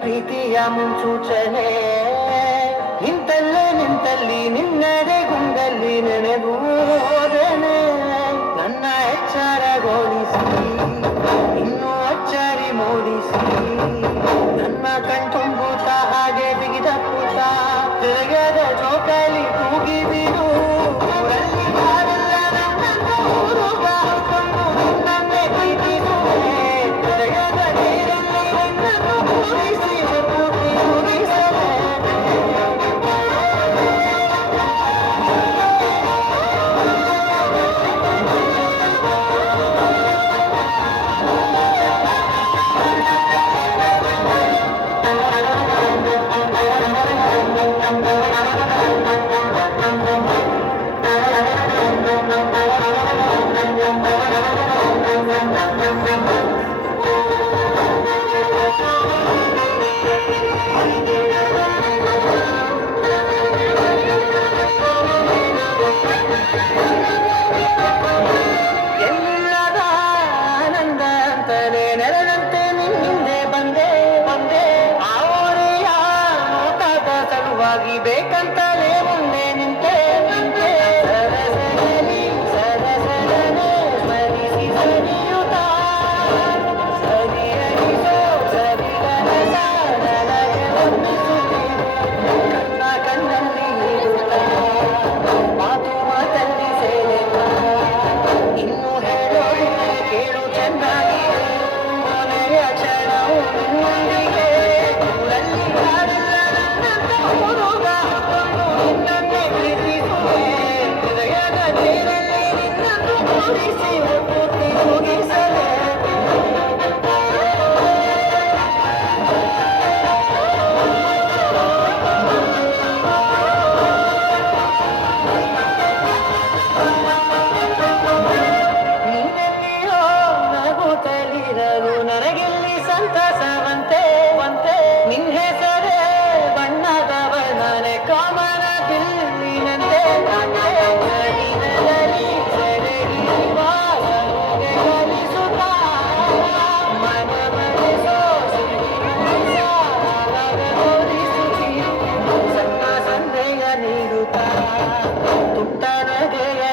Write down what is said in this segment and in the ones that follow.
ಪ್ರೀತಿಯ ಮುನ್ಸೂಚನೆ ನಿಂತಲ್ಲೇ ನಿಂತಲ್ಲಿ ನಿನ್ನೆಡೆ ಗುಂಡಲ್ಲಿ ನೆನೆಗೂ ನನ್ನ ಎಚ್ಚರಗೊಳಿಸಿ ಇನ್ನೂ ಅಚ್ಚರಿ ಮೂಡಿಸಿ ನನ್ನ ಕಣ್ತುಂಬು ಆಗಿ ಬೇಕಂತ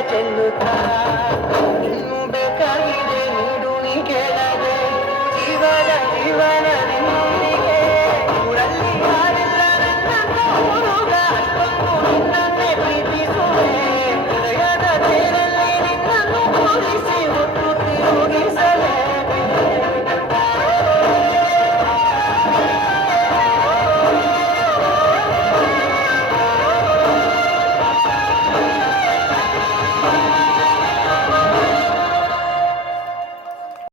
ಚೆಲ್ಲುತ್ತಾ? ಇನ್ನು ಬೇಕಾಗಿದೆ ನೀಡುವಿಕೆಗಳ